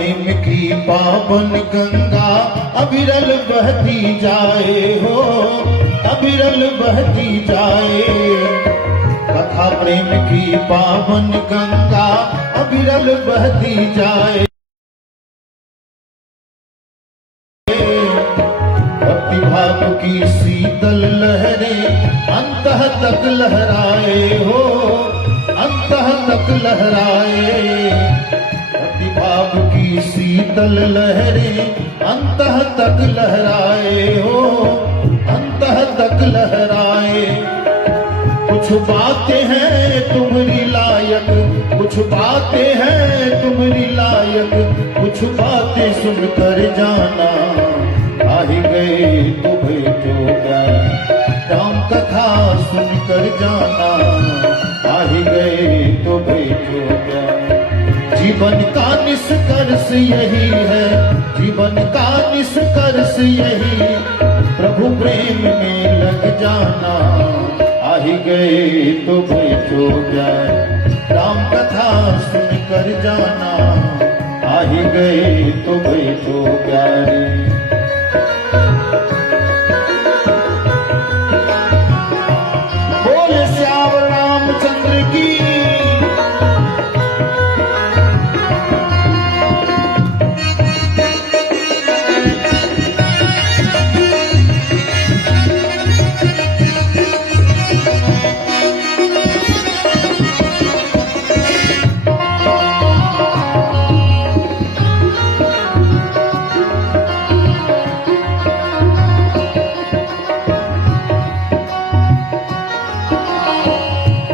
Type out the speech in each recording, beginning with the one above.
प्रेम की पावन गंगा अविरल बहती जाए हो, अविरल बहती जाए। कथा प्रेम की पावन गंगा अविरल बहती जाए। भक्ति भाव की शीतल लहरें अंतः तक लहराए हो, अंतः तक लहराए। भक्ति भाव की शीतल लहरें अंतः तक लहराए हो, अंतः तक लहराए। कुछ बातें हैं तुम्हारी लायक, कुछ बातें हैं तुम्हारी लायक, कुछ बातें सुनकर जाना। आ ही गए तुम्हें जो गए राम कथा सुनकर जाना। आ ही गए तुम्हें जो गए। जीवन का निष्कर्ष यही है, जीवन का निष्कर्ष यही, प्रभु प्रेम में लग जाना। आ ही गए तुम्हें जो गए राम कथा सुनकर जाना। आ ही गए तुम्हें जो गए।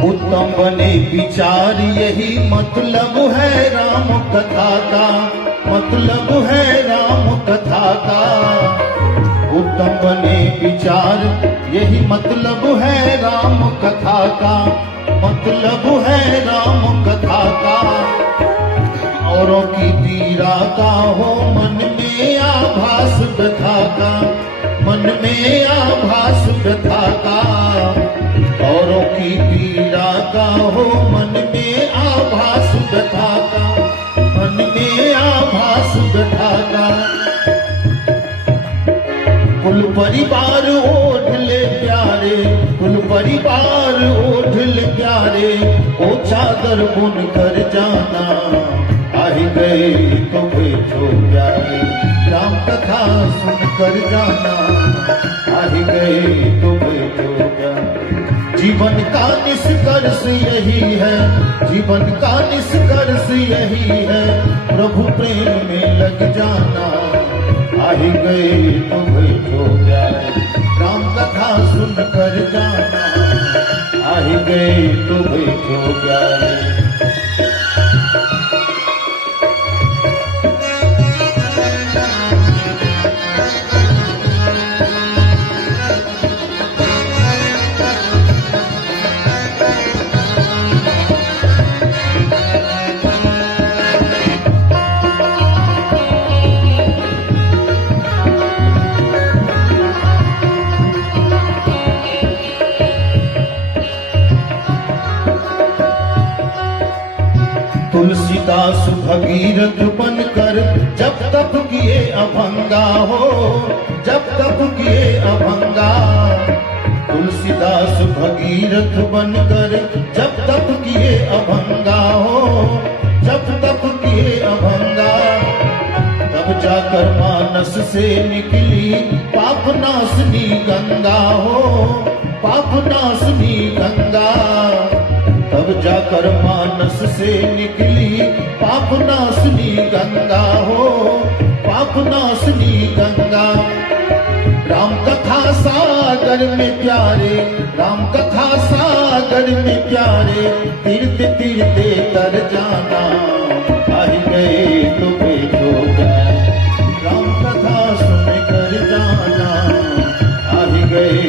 उत्तम बने विचार यही मतलब है राम कथा का, मतलब है राम कथा का। उत्तम बने विचार यही मतलब है राम कथा का, मतलब है राम कथा का। औरों की पीड़ा का हो मन में आभास व्यथा का, मन में आभास व्यथा का। औरों की पीड़ा का हो मन में आभास व्यथा का, मन में आभास व्यथा का। कुल परिवार ओढ़ ले प्यारे, कुल परिवार ओढ़ ले प्यारे, ओ चादर बुन कर जाना। आ ही गए तुम्हें जो प्यारे राम कथा सुन कर जाना। आ ही गए तुम्हें जो प्यारे। जीवन का निष्कर्ष यही है, जीवन का निष्कर्ष यही है, प्रभु प्रेम में लग जाना। आ ही गए तुम्हें जो प्यारे राम कथा सुन कर जाना। आ ही गए तुम्हें जो प्यारे। तुलसीदास भगीरथ बनकर जब तप किए अभंगा हो, जब तप किए अभंगा। तुलसीदास भगीरथ बनकर जब तप किए अभंगा हो, जब तप किए अभंगा। तब जाकर मानस से निकली पापनाशनी गंगा हो, पापनाशनी गंगा। तब जाकर मानस से निकली पापनाशनी गंगा हो, पापनाशनी गंगा। राम कथा सागर में प्यारे, राम कथा सागर में प्यारे, तीर्थ तीर्थे तर जाना। आ ही गए तुम्हें जो गए राम कथा सुन कर जाना। आ ही गए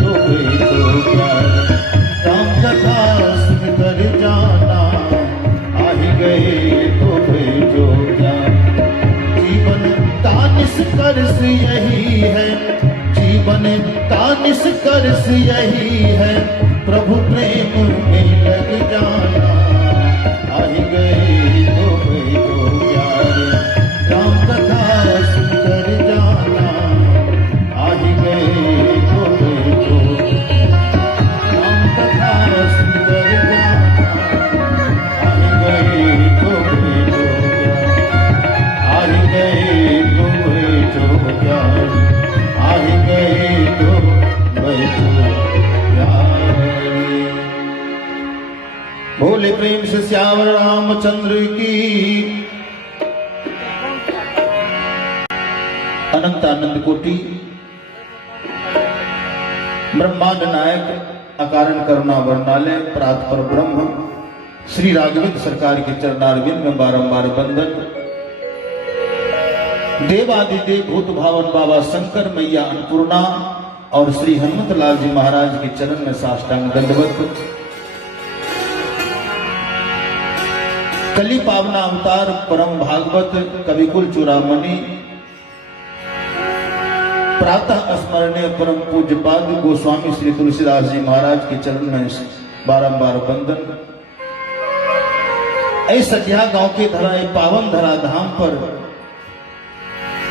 तुम्हें जो गए राम कथा सुन कर जाना। आ ही गए तुम्हें जो गए। जीवन का निष्कर्ष यही है, जीवन का निष्कर्ष यही है, प्रभु प्रेम में लग जाना। आ ही गए तुम्हें जो प्यारे प्रेम से श्यावर रामचंद्र की। अनंत आनंद कोटि ब्रह्मांड नायक अकारण करुणा वर्णालय प्रात पर ब्रह्म श्री राघवेंद्र सरकार के चरणारविंद में बारंबार वंदन। देवादिदेव भूत भावन बाबा शंकर मैया अन्नपूर्णा और श्री हनुमत लाल जी महाराज के चरण में साष्टांग दंडवत। कली पावना अवतार परम भागवत कविकुल चूड़ामणि प्रातः स्मरणीय परम पूज्य पाद गोस्वामी श्री तुलसीदास जी महाराज के चरण में बारंबार वंदन। सजिया गांव के धरा पावन धरा धाम पर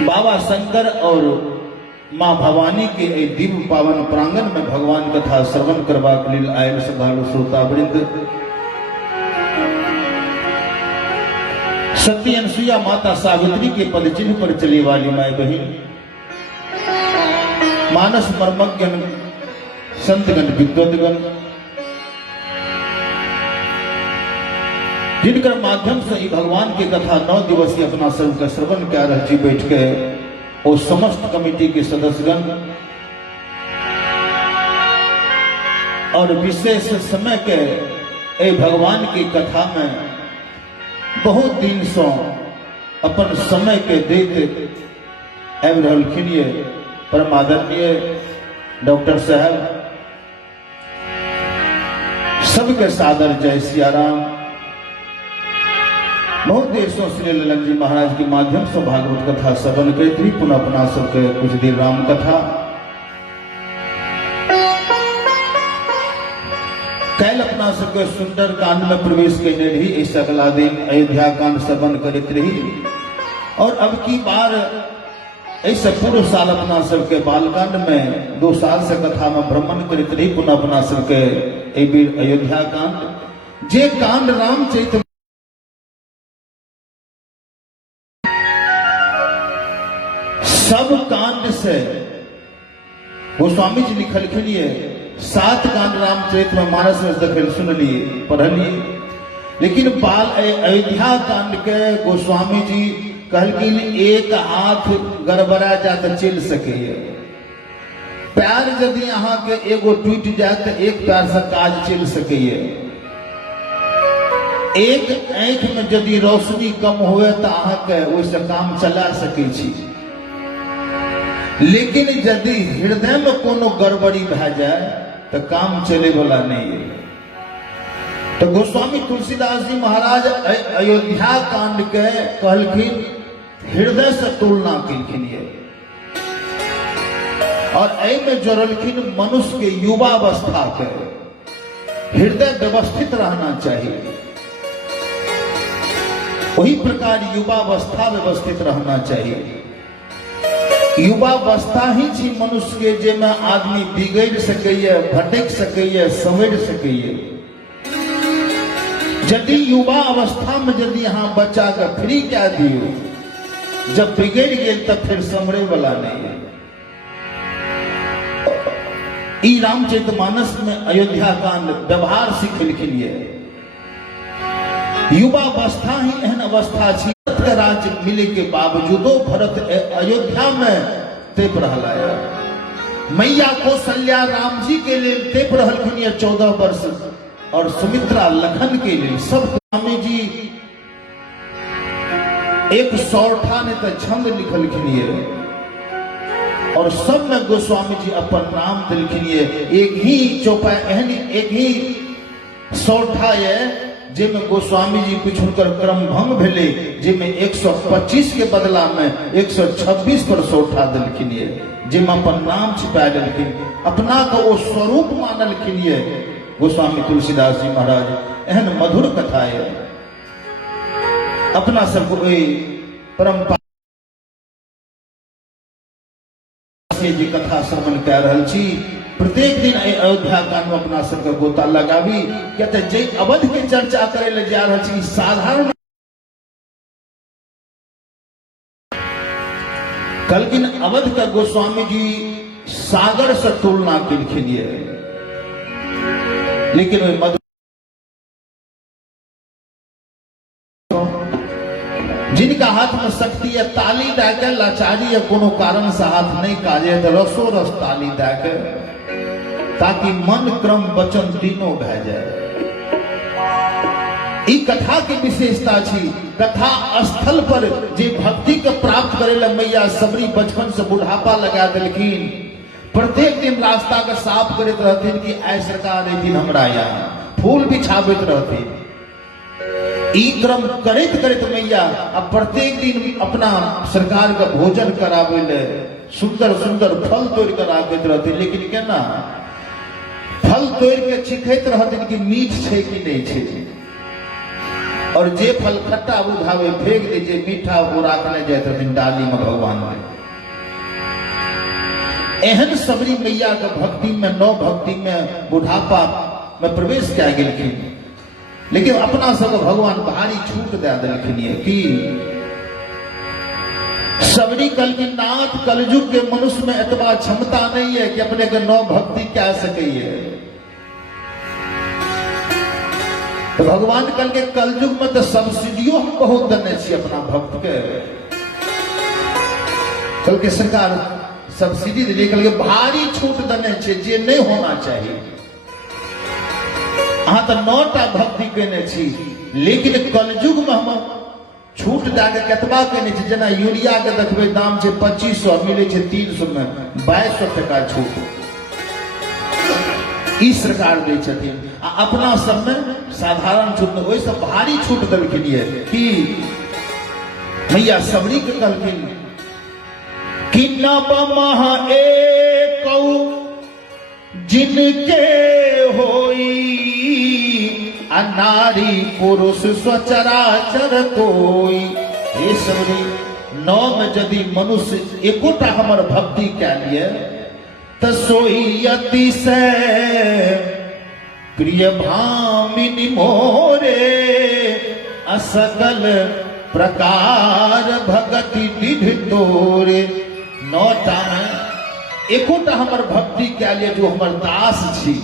बाबा शंकर और मां भवानी के दिव्य पावन प्रांगण में भगवान कथा श्रवण करवा के लिए आये श्रद्धालु श्रोतावृंद। सती अनसुईया माता सावित्री के पद चिन्ह पर चली वाली माए बहन मानस मर्मज्ञ संतगण विद्वद्गण जिनकर माध्यम से भगवान की कथा 9 दिवसीय अपना सब का श्रवण क्या रही बैठ के और समस्त कमेटी के सदस्यगण और विशेष समय के भगवान की कथा में बहुत दिन से अपन समय के देते परम आदरणीय डॉक्टर साहब सबके सादर जय सियाराम। बहुत देर से श्री ललन जी महाराज के माध्यम से भागवत कथा श्रवण करती पुनः अपना सबके कुछ देर राम कथा। कैल अपना सबके सुंदर कांड में प्रवेश करने रही इस अगला दिन अयोध्या कांड श्रवण करती रही और अब की बार ऐसे पूर्व साल अपना सबके बालकांड में 2 साल से कथा में भ्रमण करती रही पुनः अपना सबके अयोध्या कांड जे कांड रामचरित सब कांड से गोस्वामी जी लिखल के लिए 7 कांड रामचरित में मानस में दखल सुन लिए पढ़ लिए, लेकिन बाल अयोध्या कांड के गोस्वामी जी कहलकिन एक हाथ गड़बड़ा जाए तो चल सके पैर यदि अहाँ के एगो टूट जाए तो एक पैर से काज चल सके एक आंख में यदि रोशनी कम हुए तो अहाँ के वैसे काम चला सके छी, लेकिन यदि हृदय में कोनो गड़बड़ी भे जाए तो काम चले वाला नहीं है। तो गोस्वामी तुलसीदास जी महाराज अयोध्या कांड के कहलखिन हृदय से तुलना किलखिन और में जोड़लखिन मनुष्य के युवावस्था के हृदय व्यवस्थित रहना चाहिए, वही प्रकार युवावस्था व्यवस्थित रहना चाहिए। युवावस्था ही छी मनुष्य के जेमे आदमी बिगड़ सके भटक सके संवर सके। यदि युवा अवस्था में यदि यहाँ बच्चा का फ्री क्या दियो जब बिगड़ गए तब फिर संभरे वाला नहीं है। ई रामचरितमानस में अयोध्या कांड व्यवहार सीख लिए युवा अवस्था ही एहन अवस्था छी राज्य मिले के बावजूदो भरत अयोध्या में तेप रहा मैया कौशल्या राम जी के लिए तेप रहलखिन 14 वर्ष और सुमित्रा लखन के लिए सब गोस्वामी जी एक सौठा ने तो छंद लिखलखिन और सब में गोस्वामी जी अपन नाम दिलखिन एक ही चौपा एहन एक ही सौठा है जिसमें गोस्वामी जी कुछ उनकर क्रम भंग भेले जिसमें 125 के बदला में 126 पर सौठा दिलखिन जिसमें अपन नाम छिपा दिलखिन अपना को वो स्वरूप मानलखिन गोस्वामी तुलसीदास जी महाराज। एहन मधुर कथा है अपना सबको परंपरा जी कथा श्रवण कर रहल छी। प्रत्येक दिन अयोध्या कांड में अपना सबके गोता लगावी कहते जे अवध के चर्चा करे ले जा रहल छी साधारण कलकिन अवध का गोस्वामी जी सागर से तुलना किलखिन लेकिन हाथ में शक्ति है ताली दे के, लाचारी है कोनो कारण से हाथ नहीं काजे तो रसो रस ताली दे के, ताकि मन क्रम वचन तीनों भे जाए। ई कथा की विशेषता छी। कथा स्थल पर जे भक्ति के प्राप्त करे ला मैया सबरी बचपन से बुढ़ापा लगा दिलखिन। प्रत्येक दिन रास्ता के साफ करत रहथिन कि आइ सरकार एथिन हमरा यहाँ, फूल बिछाबैत रहथिन। ई क्रम करत करत मैया अब प्रत्येक दिन अपना सरकार का भोजन करावे ले सुंदर सुंदर फल तोड़ कर आबैत रहथिन। लेकिन केना फल तोड़ के चिखैत रहथिन कि मीठ छै कि नहीं छै, और जे फल खट्टा बुझावे फेंक दे, जे मीठा वो राखने जाइत रहथिन डाली में भगवान के। एहन सबरी मैया के भक्ति में नौ भक्ति में बुढ़ापा में प्रवेश क्या गेलखिन। लेकिन अपना सब भगवान भारी छूट दे दिलखिन कि सबरी कल की नाथ कलयुग के मनुष्य में एतबा क्षमता नहीं है कि अपने के नौ भक्ति क्या सके। तो भगवान कल के कलयुग में तो सब्सिडियो हम बहुत देने छी अपना भक्त के। कल के सरकार सब्सिडी दे कल के भारी छूट देने छे जे नहीं होना चाहिए। अहाँ तो 9टा भक्ति केने छी, लेकिन कलयुग में हम छूट दे के कतबा केने छी। जना यूरिया के देखबे दाम छे 2500, मिले छे 300 में 2200 टका छूट ई सरकार दे छथिन। अपना सब में साधारण छूट, वही सब भारी छूट देलखिन कि मैया सबरी के कहलखिन कि नब महा एकौ जिनके होई, आ नारी पुरुष स्वचराचर कोई। हे सबरी, 9 में यदि मनुष्य एकोटा हमर भक्ति के लिए त सोई अतिशय प्रिय भामिनी मोरे, असकल प्रकार भगति निधि तोरे। 9टा में एकोटा हमर भक्ति के लिए जो हमर दास छी।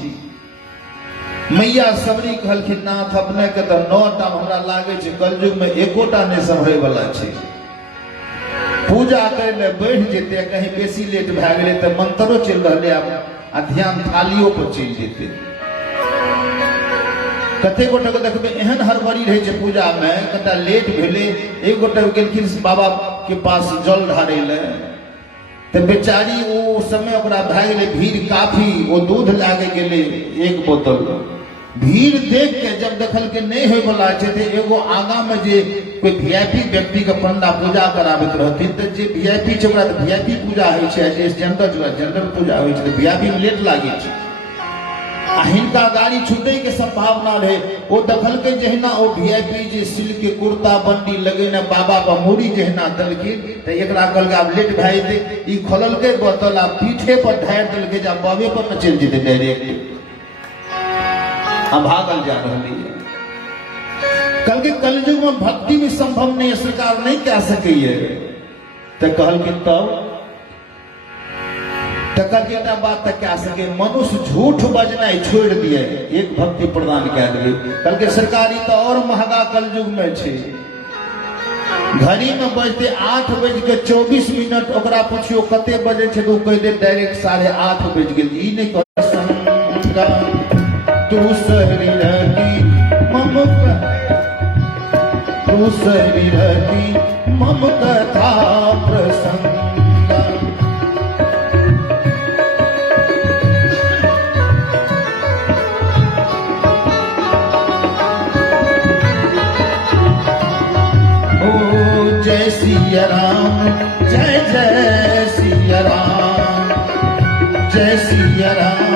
मैया सबरी कहलखिन नाथ अपने के तो 9टा हमरा लागे छै कलयुग में एकोटा नहीं संभरे वाला छै। पूजा करे ले बैठ जेते, कहीं बेसी लेट भए गेले तो मंत्रो चल रहले आ ध्यान थालियों पर चल जेते। कते गोटे के देखबे एहन हड़बड़ी रहे छै पूजा में, कटा लेट भेले, एक गोटे गेलखिन बाबा के पास जल ढारे ले, तो बेचारी वो समय ओकरा भए गेले भीड़ काफी, वो दूध लागे गेले 1 बोतल। भीड़ देख के जब देखल के नहीं होय वाला छै ते एगो आगा में जे कोई वीआईपी व्यक्ति के पंडा पूजा कराबैत रहथिन, तो जे वीआईपी छै ओकरा तो वीआईपी पूजा होय छै, जे जनरल जो जनरल पूजा होय छै, तो वीआईपी में लेट लागे छै। आ हिनका गाड़ी छूटे के संभावना रहे। वो देखल के जहिना वो वीआईपी जे सिल्क के कुर्ता बंडी लगेने बाबा का मूड़ी जहिना दलखिन, तो एकरा कहल के आब लेट भए जेते। ई खोलल के बोतल आ पीठे पर ढार देल के जा बाबे पर न चल जेते डायरेक्ट। हम भागल जा रही है। कल के कलयुग में भक्ति भी संभव नहीं है, स्वीकार नहीं कह सके। तो कहल के तब टका बात तक क्या सके, मनुष्य झूठ बजना छोड़ दिए, एक भक्ति प्रदान कर दिए। कल के सरकारी तो और महंगा कलयुग में छे। घड़ी में बजते 8:24 ओकरा पूछियो कते बजे छे तो कह दे डायरेक्ट 8:30 बज गेल। ई नहीं कह संगा तू सहरी रहती ममता, तू सहरी रहती ममता प्रसंग। जय सिया राम, जय जय सिया राम, जय सिया राम।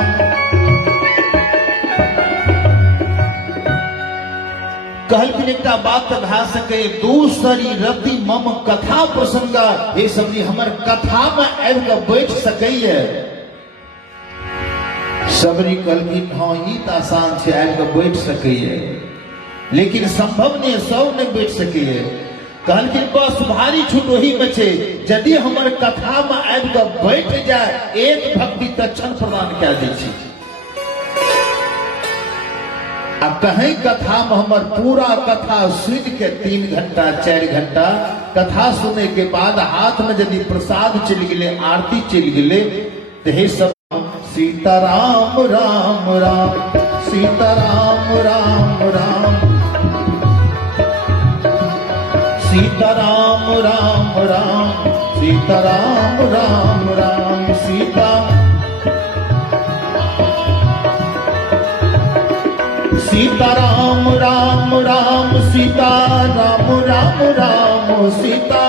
कहलखिन एकटा बात भए सके, दूसरी रति मम कथा प्रसंगा। ये सबरी हमर कथा में आबि के बैठ सकैए। सबरी कहलखिन हाँ ई त आसान छै, आबि के बैठ सकैए, लेकिन संभव नहीं, सब नहीं बैठ सकैए। कहलखिन बस भारी छूट वही में छे, यदि हमर कथा में आबि के बैठ जाए, एक भक्ति तक्षण प्रदान कए दै छी। आ कहीं कथा में हमर पूरा कथा सुन के 3 घंटा 4 घंटा कथा सुने के बाद हाथ में यदि प्रसाद चल गए, आरती चल गए, तो हे सब सीताराम राम राम, सीताराम राम राम, सीताराम राम राम, सीताराम राम राम, सीता सीताराम राम राम, सीता राम राम राम, सीता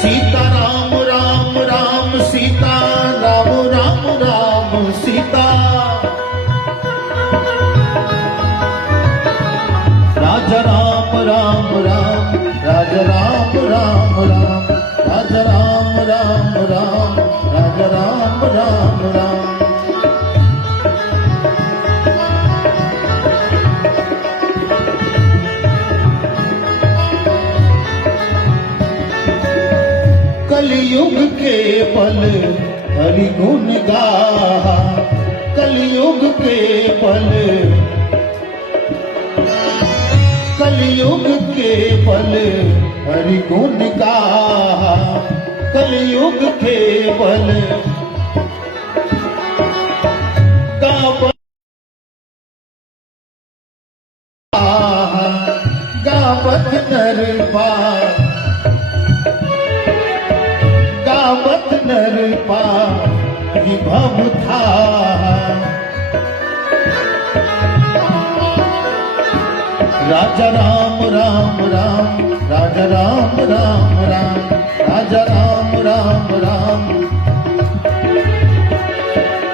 सीताराम राम राम, सीता राम राम राम, सीता राजा राम राम राम, राजा राम राम राम, राजा राम राम राम, राजा राम राम राम। कलयुग के पल हरि गुण गाहा, कलयुग के पल, कलयुग के पल हरि गुण गाहा, कलयुग के पल गावत गावत नर पार, गावत नर पार विभव था, राजा राम राम राम, राजा राम राम राम, राजा राम राम राम,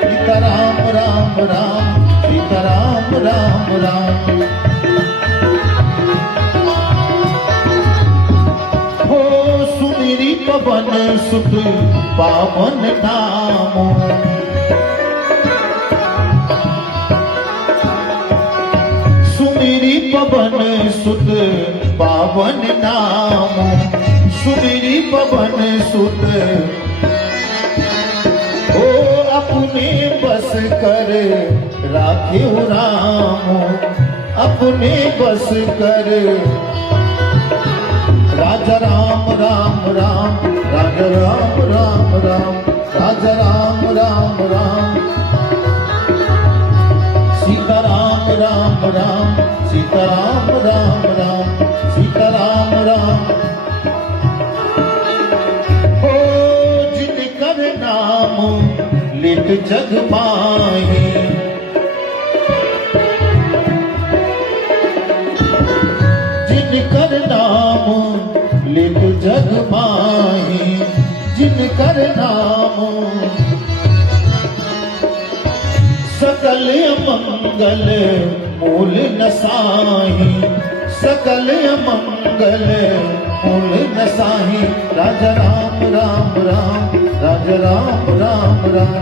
सीताराम राम राम, सीताराम राम राम। हो सुमिरी पवन सुत पावन नाम, सुमिरी पवन सुत पावन नाम, सुमिरी पवन सुत, ओ अपने बस कर राखे राम, अपने बस कर, राजा राम राम राम, राजा राम राम राम, राजा राम राम राम, सीताराम राम राम, सीताराम राम राम, सीताराम राम। हो जिनकर नाम लिट जग माही, जिनकर नाम लिट जग माही, जिनकर नाम सकल मंगल मूल नसाही, सकल मंगल मूल नसाही, राजा राम राम राम, राजा राम राम राम,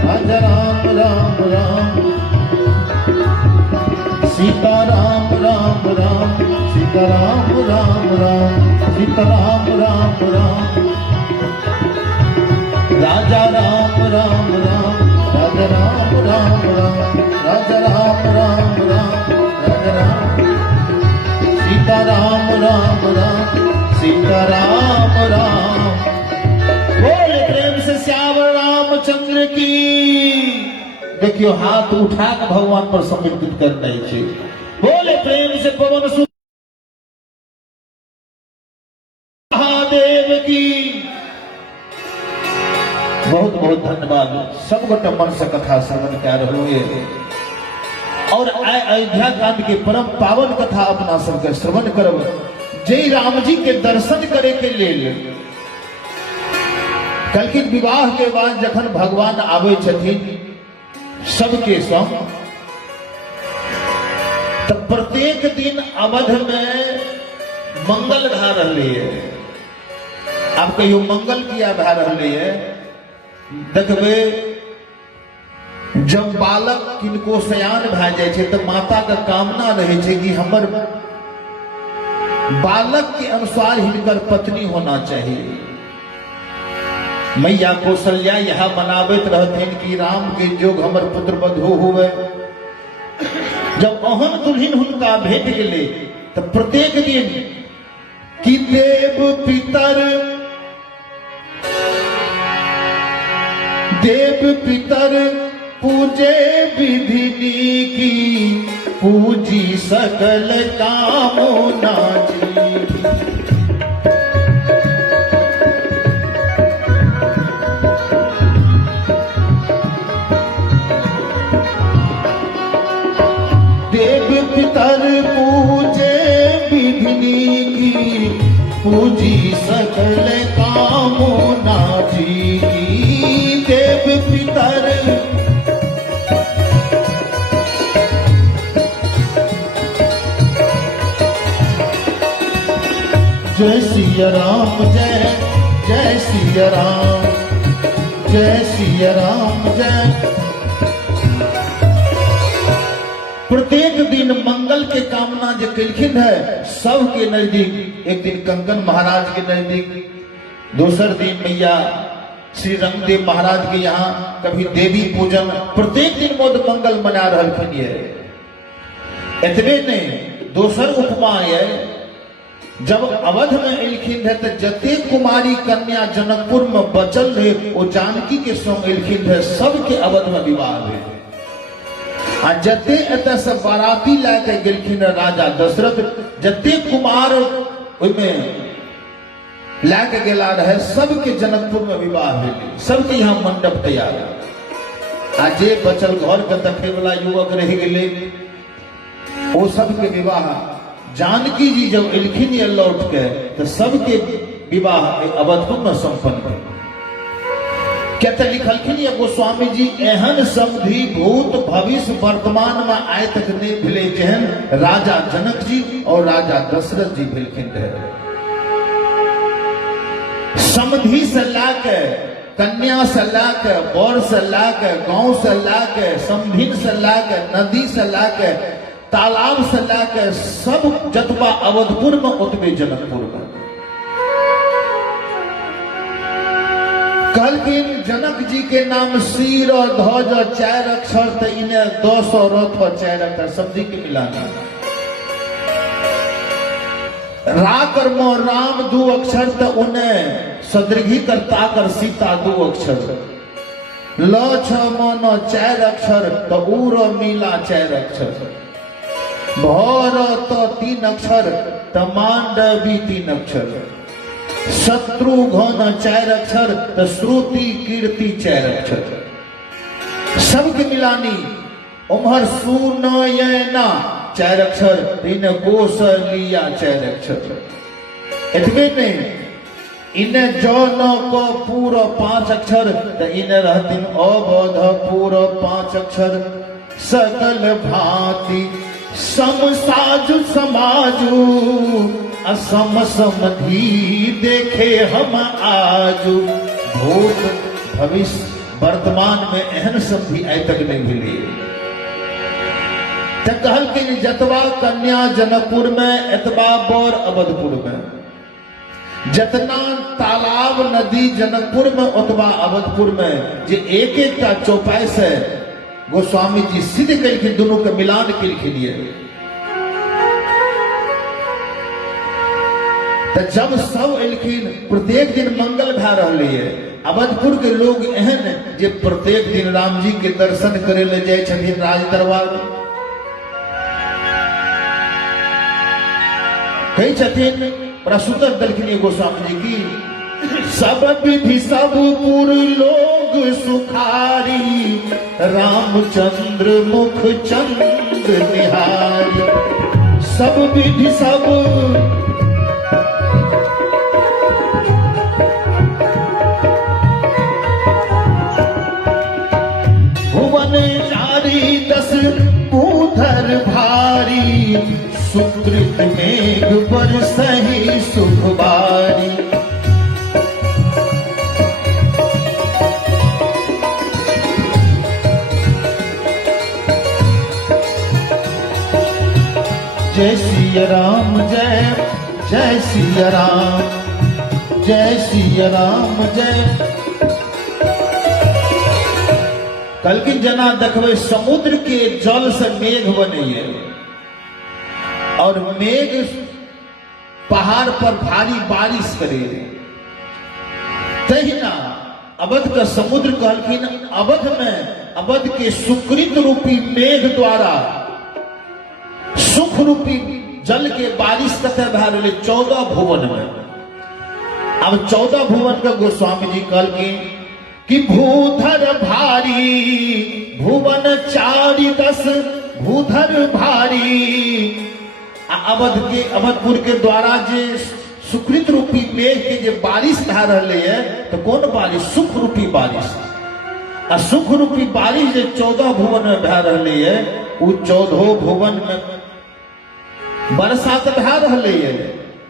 राजा राम राम राम, सीताराम राम राम, सीताराम राम राम, सीताराम राम राम, राजा राम राम राम, राजा राम राम राम, राजा राम राम राम, राजा राम, सीताराम राम राम, सीताराम राम। बोल प्रेम से श्यावर रामचंद्र की। देखियो हाथ उठा के भगवान पर समर्पित करना चाहिए। बोले प्रेम से पवन सुत महादेव की। बहुत बहुत धन्यवाद। सब गोटे मन से कथा श्रवण कर रहे और अयोध्या कांड के परम पावन कथा अपना सबके श्रवण करब। जय राम जी के दर्शन करे के लिए कलकित विवाह के बाद जखन भगवान आवे छथिन सबके संग, तब प्रत्येक दिन अवध में मंगल भा रही है। आप कहियो मंगल किया भा रही है? देखबे जब बालक किनको सयान भा जाए छे तो माता का कामना रहे छे कि हमर बालक के अनुसार हिनकर पत्नी होना चाहिए। मैया कौशल्या यह मनावित रहथिन कि राम के जोग हमर पुत्र बधू हुए। जब ओहन दुल्हिन हुनका भेट गेले तो प्रत्येक दिन कि देव पितर पूजे विधिनी की, पूजी सकल कामना जी। देव पितर पूजे विधिनी की, पूजी सकल कामना जी। देव पितर जय सिया राम, जय जय सिया राम, जय सिया राम जय। प्रत्येक दिन मंगल के कामना जो कलखिन है सबके नजदीक, एक दिन कंकन महाराज के नजदीक, दूसर दिन मैया श्री रंगदेव महाराज के यहाँ, कभी देवी पूजन, प्रत्येक दिन मोद मंगल मना रहलखिन ये। इतने नहीं, दूसर उपमा है, जब अवध में एलखिन है तो जते कुमारी कन्या जनकपुर में बचल रहे वो जानकी के संग एलखिन है, सबके अवध में विवाह है। आ जते एत से बाराती लाके गेलखिन राजा दशरथ, जते कुमार में लाके गेला रहे सबके जनकपुर में विवाह भेल, सबके यहाँ मंडप तैयार। आ जे बचल घर के देखे वाला युवक रह गेले वो सबके विवाह जानकी जी जब एलखिन ये लौट के तो सबके विवाह अवधपुर में संपन्न भेल। कहते लिखलखिन ये गोस्वामी जी, एहन समधि भूत भविष्य वर्तमान में आय तक नहीं भेले जेहन राजा जनक जी और राजा दशरथ जी भेलखिन रहे। समधि से लाके, कन्या से लाके, बर से लाके, गांव से लाके, समधिन से लाके, नदी से लाके, तालाब से लाके, सब जतबा अवधपुर में उतबे जनकपुर में। कहलखिन जनक जी के नाम सिर और ध्वज और 4 अक्षर, तो इन्हें 200 रथ और 4 अक्षर समझी के मिलाना। राकर मो राम 2 अक्षर, तो उन्हें सदृघी करता कर सीता 2 अक्षर। ल छ मन 4 अक्षर, तो उर मीला 4 अक्षर। भौर तो 3 अक्षर, तो मांडवी 3 अक्षर। शत्रुघ्न 4 अक्षर, तो श्रुति कीर्ति 4 अक्षर। सबके मिलानी उमहर सुनयना 4 अक्षर, इन कौशलिया 4 अक्षर। इतने नहीं, इन्हें जौन को पूरा 5 अक्षर, तो इन्हें रहतीन अवध पूरा 5 अक्षर। सकल भांति सम साजु समाजू, असम समधि देखे हम आजू। भूत भविष्य वर्तमान में एहन समधि आय तक नहीं मिली। तो कहल कि जतवा कन्या जनकपुर में, एतबा बर अवधपुर में। जतना तालाब नदी जनकपुर में उतबा अवधपुर में। जे एक एक का चौपाई से गोस्वामी जी सिद्ध कलखिन, दोनों के मिलान कलखिन। तो जब सब एलखिन, प्रत्येक दिन मंगल भा रही है। अवधपुर के लोग एहन जे प्रत्येक दिन राम जी के दर्शन करे ले जाए छथिन राज दरबार में। कही छथिन प्रसूत दलखिन गोस्वामी जी की, सब विधि सब पुर लोग सुखारी, रामचंद्र मुख चंद्र निहारी। सब विधि सब भुवन नारी 10 भूधर भारी, सुकृत मेघ बरसहि सुख बारी। जय सिया राम, जय जय सिया राम, जय सिया राम जय। कलकिन जना देखबे समुद्र के जल से मेघ बनैए और मेघ पहाड़ पर भारी बारिश करे। तहिना अवध का समुद्र कहलखिन अवध में अवध के सुकृत रूपी मेघ द्वारा सुख रूपी जल के बारिश कथे भए रहलै 14 भुवन में। अब 14 भुवन के गोस्वामी जी कहलखिन कि भूधर भारी भुवन 4-10 भूधर भारी। अवध के अवधपुर के द्वारा जे सुकृत रूपी मेघ के जे बारिश भए रहले है तो कौन बारिश? सुख रूपी बारिश। आ सुख रूपी बारिश जे 14 भुवन में भए रहले है उ 14 भुवन में वर्षा तो भए रहले है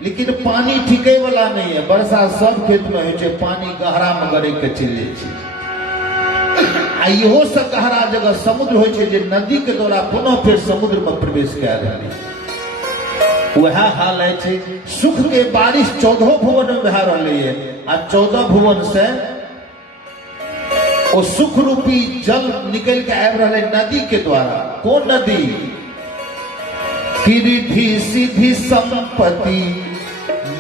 लेकिन पानी टिके वाला नहीं है। वर्षा सब खेत में होइ छै, पानी गहरा में गड़े के चलि जाइ छै। आ इहो से गहरा जगह समुद्र होइ छै जे नदी के द्वारा पुनः फिर समुद्र में प्रवेश कए रहलै। वह हाल है सुख के बारिश 14 भुवन में भए रहले है आ 14 भुवन से वो सुख रूपी जल निकल के आबि रहले नदी के द्वारा। कौन नदी? रिद्धि सिद्धि संपत्ति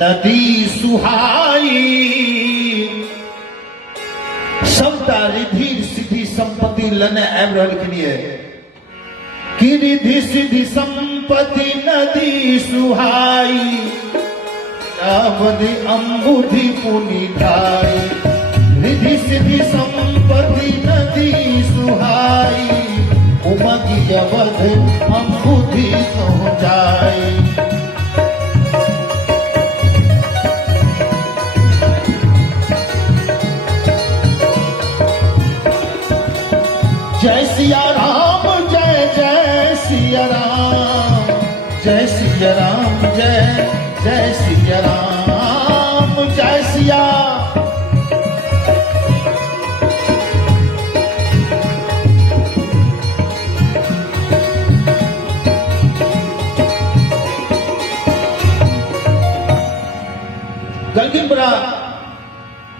नदी सुहाई। सबटा रिद्धि सिद्धि संपत्ति लेने आबि रहलखिन कि रिद्धि सिद्धि संपत्ति नदी सुहाई। अवधि अम्बुधि पुनि ढाई। रिद्धि सिद्धि संपत्ति नदी सुहाई। उमगी अवध अम्बुधि कहूँ जाई। जय सिया राम जय जय सिया राम। जय सिया राम जय जय सिया राम। जय सिया गलकिन बड़ा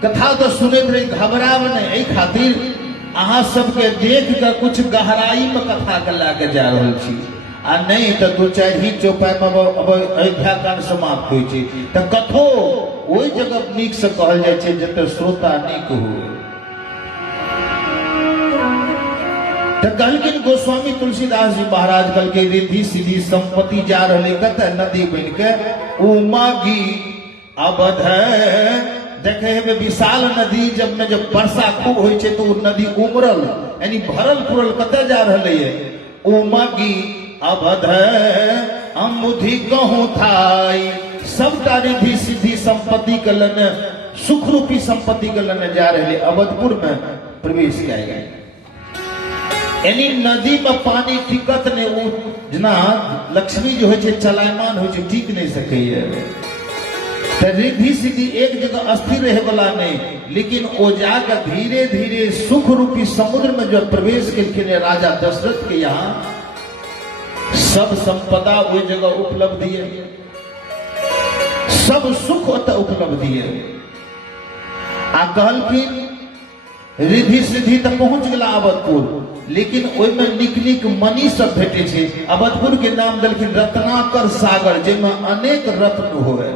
कथा तो सुनैत रही घबराव नहीं। एहि खातिर अहाँ सबके देख के कुछ गहराई में कथा के लाके जा रहल छी आ नहीं तो 2-4 ही चौपाई में अयोध्या कांड समाप्त होइ छै। तो कथो ओहि जगह नीक से कहल जाइ छै जतऽ श्रोता नीक हुए। तो कहलखिन गोस्वामी तुलसीदास जी महाराज कहलकै रिद्धि सिद्धि संपत्ति जा रहलै कतऽ? नदी बन के उमगी अवध। देखे हेबे विशाल नदी जब में जब वर्षा खूब होइ छै तो नदी उमरल यानी भरल पुरल कतऽ जा रहलै है? उमगी अवध अम्बुधि कहूँ थाई। सबटा रिद्धि सिद्धि संपत्ति के लेने सुख रूपी संपत्ति के लेने जा रहे अवधपुर में प्रवेश किया गया। यानी नदी में पानी टिकत नहीं। वो जना लक्ष्मी जो है चलायमान हो टिक नहीं सके। रिद्धि सिद्धि एक जगह अस्थिर रहे वाला नहीं लेकिन वो जाकर धीरे धीरे सुख रूपी समुद्र में जब प्रवेश के राजा दशरथ के यहाँ सब संपदा वो जगह उपलब्ध है। सब सुख अतः उपलब्ध है। आ कहलखिन रिद्धि सिद्धि तक पहुंच गला अवधपुर लेकिन ओइमे निक निक मनी सब भेटे छे। अवधपुर के नाम देलखिन रत्नाकर सागर जेमे अनेक रत्न होवे।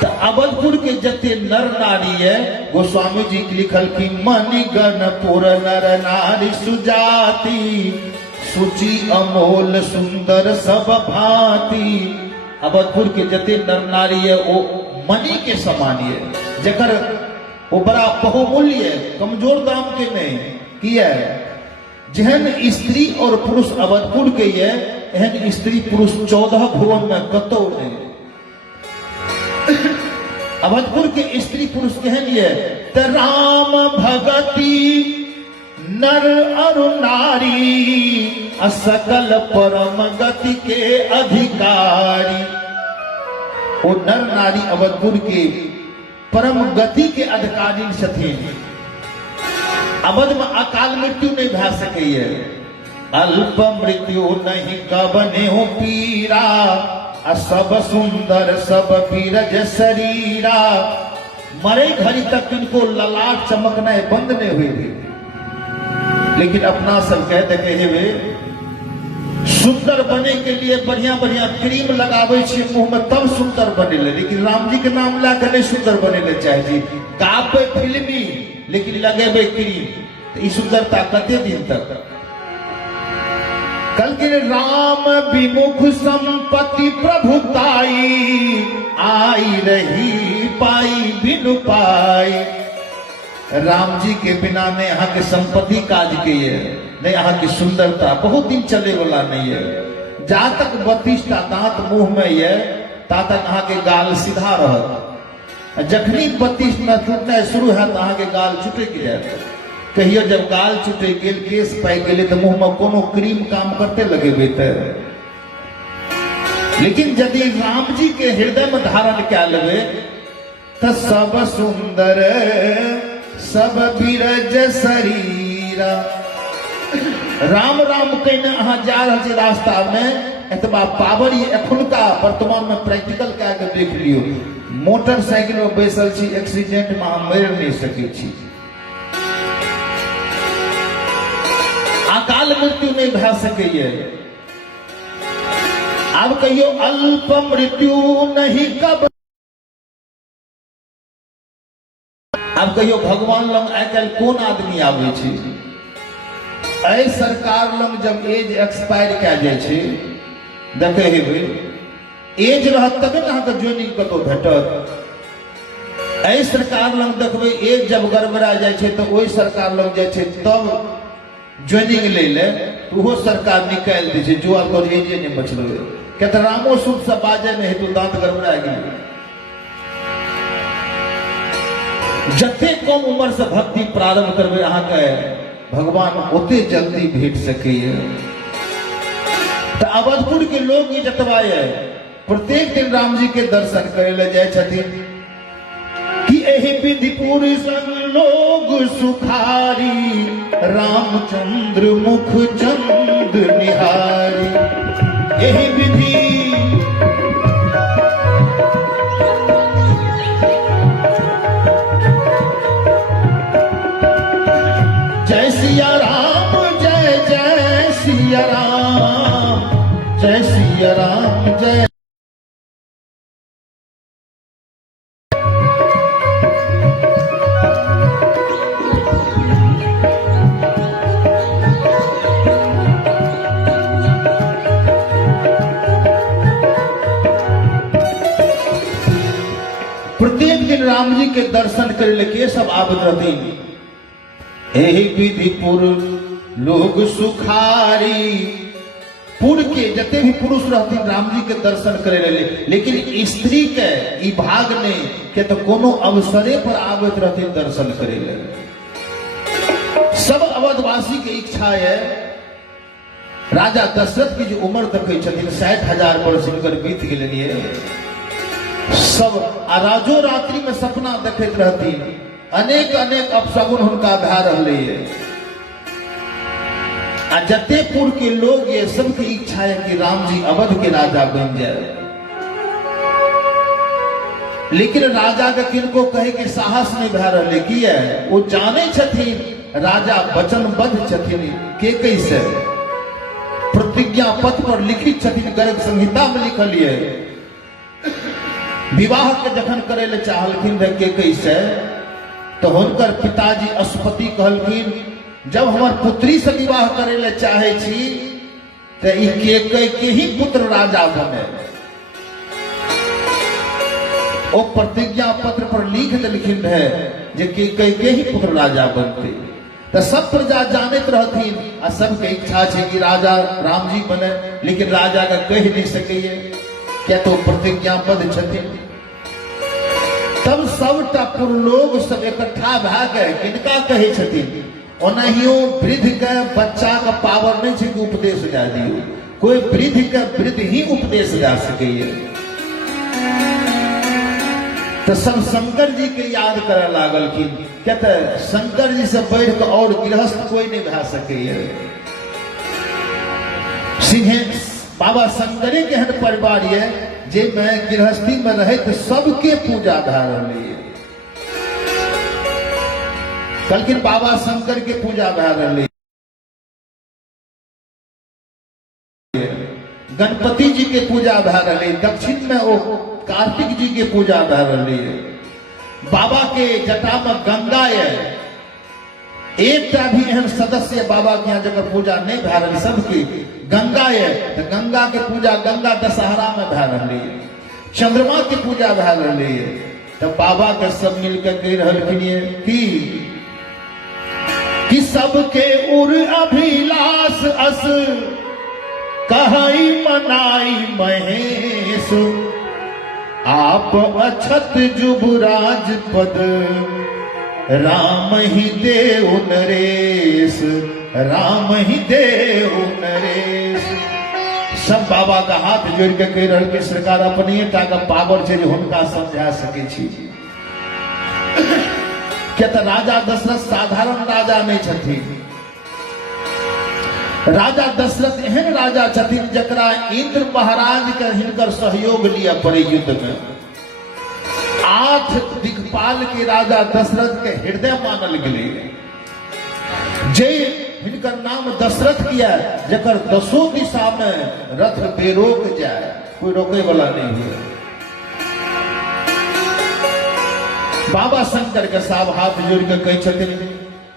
तो अवधपुर के जते नर नारी है गोस्वामी जी के लिखल की मणिगणपुर नर नारी सुजाति सुचि अमोल सुंदर सब भांति। अवधपुर के जते नर नारी है वो मणि के समान है जकर वो बड़ा बहुमूल्य है कमजोर दाम के नहीं किया जहन स्त्री और पुरुष अवधपुर के ये एहन स्त्री पुरुष 14 भुवन में कतौ नहीं। अवधपुर के स्त्री पुरुष केहन ये त राम भगति नर अरु नारी असकल परम गति के अधिकारी। वो नर नारी अवधपुर के परम गति के अधिकारी छथिन। अवध में अकाल मृत्यु नहीं भा सके। अल्प मृत्यु नहीं कबने हो पीरा सब सुंदर सब बीरज शरीरा। मरे घड़ी तक इनको ललाट चमकना बंद नहीं हुई। लेकिन अपना सब कह देखे हेबे सुंदर बने के लिए बढ़िया बढ़िया क्रीम लगावे छे मुंह में तब सुंदर बनेले, लेकिन राम जी के नाम ला के नहीं सुंदर बनेले चाहे जी। गाबे फिल्मी लेकिन लगेबे क्रीम, तो ई सुंदरता कते दिन तक। कल के राम विमुख संपत्ति प्रभुताई, आई रही पाई बिनु पाई। राम जी के बिना ने यहाँ के संपत्ति काज के है, नहीं यहाँ की सुंदरता बहुत दिन चले वाला नहीं है। जहां तक 32टा दांत मुंह में है ता तक अहाँ के गाल सीधा रहत, जखनी 32 न टूटना शुरू है तो अहाँ के गाल छूटे जाए। कहियो जब गाल छूटे गेल, केस पाई गेले तो मुंह में कोनो क्रीम काम करते लगे बेते। लेकिन यदि राम जी के हृदय में धारण क्या लगे तो सब सुंदर सब बिरज शरीरा। राम राम कहने अहाँ जा रहे छे रास्ता में, एतबा पावर ये एखुनका वर्तमान में प्रैक्टिकल क्या के देख लियो। मोटरसाइकिल में बैसल छी, एक्सीडेंट में हम मर नहीं सके छी, अकाल मृत्यु नहीं भा सके। अब कहियो अल्प मृत्यु नहीं कब, अब कहियो भगवान लंग आइ काल्हि कोन आदमी आबै छै। एहि सरकार लंग जब एज एक्सपायर कए जाइ छै, देखे हेबै एज रहत तबे ने अहाँके ज्वाइनिंग कतौ भेटत। एहि सरकार लंग देखबै एज जब गड़बड़ा जाइ छै तऽ ओहि सरकार लंग जाइ छै तब ज्वाइनिंग ले ले, तो वो सरकार निकाल दी छै जो आपको एजे नहीं बचलो। कहते रामो शुद्ध से बाजे में हेतु दांत गड़बड़ा गई। जते कम उम्र से भक्ति प्रारंभ करबे अहाँ के भगवान ओते जल्दी भेट सके। तो अवधपुर के लोग जतवाए प्रत्येक दिन राम जी के दर्शन करे ले जाए छथिन कि एहि विधिपुर संग लोग सुखारी, रामचंद्र मुख चंद निहारी। एहि विधि जय सिया राम, जय जय सिया राम, जय सिया राम जय। प्रत्येक दिन राम जी के दर्शन करे लेके सब आबत रहती। एहि विधिपुर लोग सुखारी, पुर के जते भी पुरुष रहती राम जी के दर्शन करे ले, लेकिन स्त्री के ई भाग ने के तो कोनो अवसरे पर आबत रहती दर्शन करे ले। सब अवधवासी के इच्छा है। राजा दशरथ की जो उम्र देखे छथिन 60,000 वर्ष हिनकर बीत गेलनिए। सब राजो रात्रि में सपना देखते रहती, अनेक अनेक अपशगुन हुनका भै रहले है। आ जतेपुर के लोग ये सबकी इच्छा है कि राम जी अवध के राजा बन जाए, लेकिन राजा के किनको कहे के साहस नहीं भै रहले। की है वो जाने छथिन राजा वचनबद्ध छथिन के कैसे प्रतिज्ञा पत्र पर लिखित छथिन, गर्ग संहिता में लिखल है। विवाह के जखन करे ले चाहलखिन के कैसे तो हुनकर पिताजी अशुपति कहलखिन जब हमार पुत्री से विवाह करे ले चाहे छी तो के ही पुत्र राजा बने। ओ प्रतिज्ञा पत्र पर लिख देलखिन है जे के ही पुत्र राजा बनते। तो सब प्रजा जानत रहथिन आ सबके इच्छा है कि राजा राम जी बने, लेकिन राजा का कह नहीं सके क्या तो प्रतिज्ञाबद्ध छथिन। तब सबटा पुरलोग सब इकट्ठा भै गए किनका कहे छथिन। ओनाहियो वृद्ध के बच्चा का पावर नहीं है कि उपदेश दे दियो, कोई वृद्ध के वृद्ध ही उपदेश दे सके। तो सब शंकर जी के याद करे लागल कि कहते शंकर जी से बढ़ के और गृहस्थ कोई नहीं भै सके। सिंहे बाबा शंकरे के हन परिवार ये जे में गृहस्थी में रहे तो सबके पूजा भै रही है। कल बाबा शंकर के पूजा भै रही। गणपति जी के पूजा भै रही, दक्षिण में वो कार्तिक जी के पूजा भै रही है। बाबा के जटा में गंगा है, एक भी एहन सदस्य बाबा के यहाँ जगह पूजा नहीं भै रही, सबकी गंगा है तो गंगा के पूजा गंगा दशहरा में भै रही है। चंद्रमा की पूजा भै रही है तो बाबा के सब मिलकर कह रही कि सबके उर अभिलाष अस कहाई मनाई महेश, आप अछत जुबराज पद राम ही देव नरेश, राम ही देव नरेश। सब बाबा का हाथ जोड़ के कह रहे कि सरकार अपने टाका पावर से हुनका समझा सके छी। क्या तो राजा दशरथ साधारण राजा नहीं छथिन, राजा दशरथ एहन राजा छथिन जकरा इंद्र महाराज के हिनकर सहयोग लिया पड़े युद्ध में। 8 दिक्पाल के राजा दशरथ के हृदय मानल गए, जे हिनकर नाम दशरथ किया जकर 10 दिशा में रथ बेरोक जाए, कोई रोके वाला नहीं हुआ। बाबा शंकर के साहब हाथ जोड़ के कहे छथिन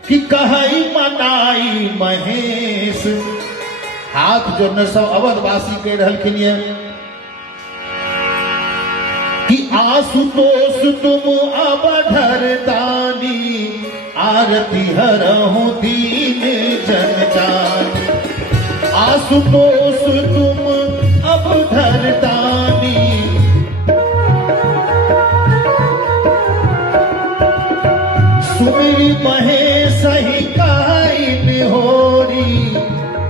कि कहाई मनाई महेश। हाथ जोड़ने सब अवधवासी कह रहलखिन कि आशुतोष तुम अवधर दानी, आरती हरहु दीन जन जानी। आशुतोष तुम अवधर दानी, सुमिरी महेश ही काई निहोरी,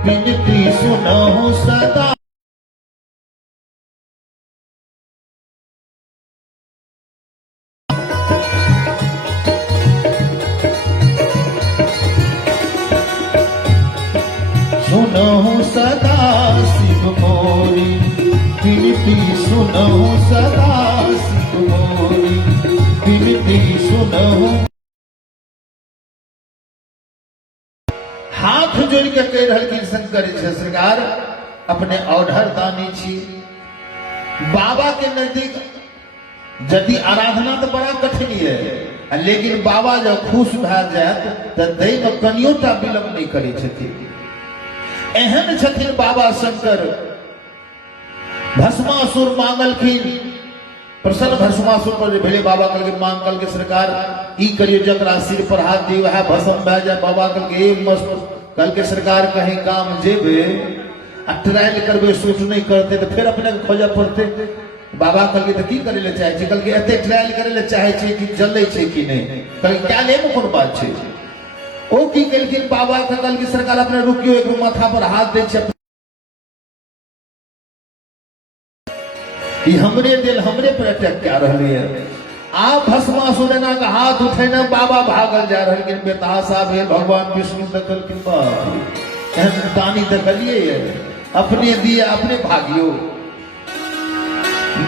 विनती सुनहु सदा। सुनहु सदा शिव मोरी, विनती सुनहु सदा शिव मोरी, विनती सुनहु। हाथ जोड़ के कह रहे शंकर सरकार अपने औढ़र दानी छी। बाबा के नजदीक यदि आराधना तो बड़ा कठिन है, लेकिन बाबा जब खुश भै जात तो दई में कनियोटा विलम्ब नहीं करे छथिन। एहन छथिन बाबा शंकर। भस्मासुर मांगलखिन, प्रसन्न भस्मासुर पर भेले बाबा कल मांग कल के सरकार ई करियो जकरा सिर पर हाथ दी वह भस्म भै जाए। बाबा कल के मस्त कल के सरकार कहीं काम जेबे आ ट्रायल करबे सूट नहीं करते तो फिर अपने खोजे पड़ते। बाबा कल के तो की करे ले चाहे छी, कल के एते ट्रायल करे ले चाहे छी कि जले छे कि नहीं, कल क्या ले में कोन बात छे। ओ की कलखिन बाबा के कल की सरकार अपने रुकियो एक माथा पर हाथ दे छे, ई हमरे दिल हमरे पर अटैक क्या रहले है। आप भस्मासुर का हाथ उठेना बाबा भागल जा रहे, बेतहासा भेल। भगवान विष्णु देखल कि दानी देखलिए अपने दिए अपने भागियो।